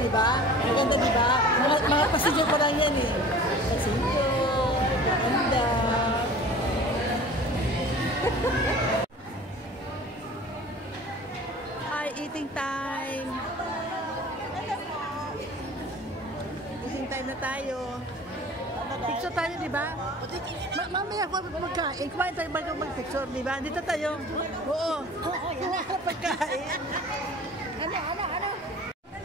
di ba? Maganda, di ba? Mga passenger ko lang yan eh. Passenger, maganda. Hi, eating time. Eating time na tayo. Picture tayo, di ba? Mamaya ako magkain. Kumain tayo bago mag-picture, di ba? Dito tayo. Oo. Kumain na pagkain. Ano?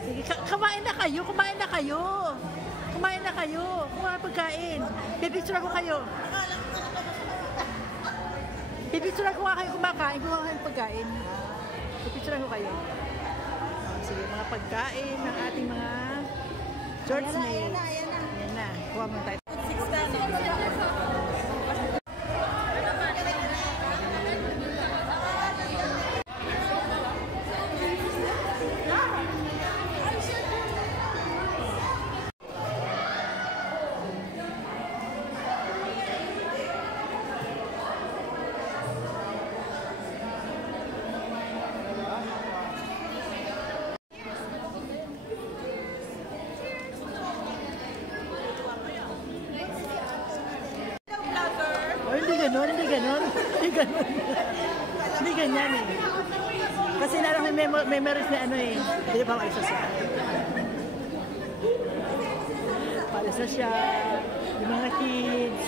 Sige, kumain na kayo. Kumain na kayo. Kumain pagkain. Pipicture ako kayo. Pipicture ako kayo kumakain. Kumain pagkain. Pipicture ako kayo. Sige, mga pagkain ng ating mga shorts na yun. Ayan na. Kuha mo tayo. Hindi ganyan eh. Kasi na lang may memories na ano eh. Hindi pa maisa siya. Palis na siya. Yung mga kids.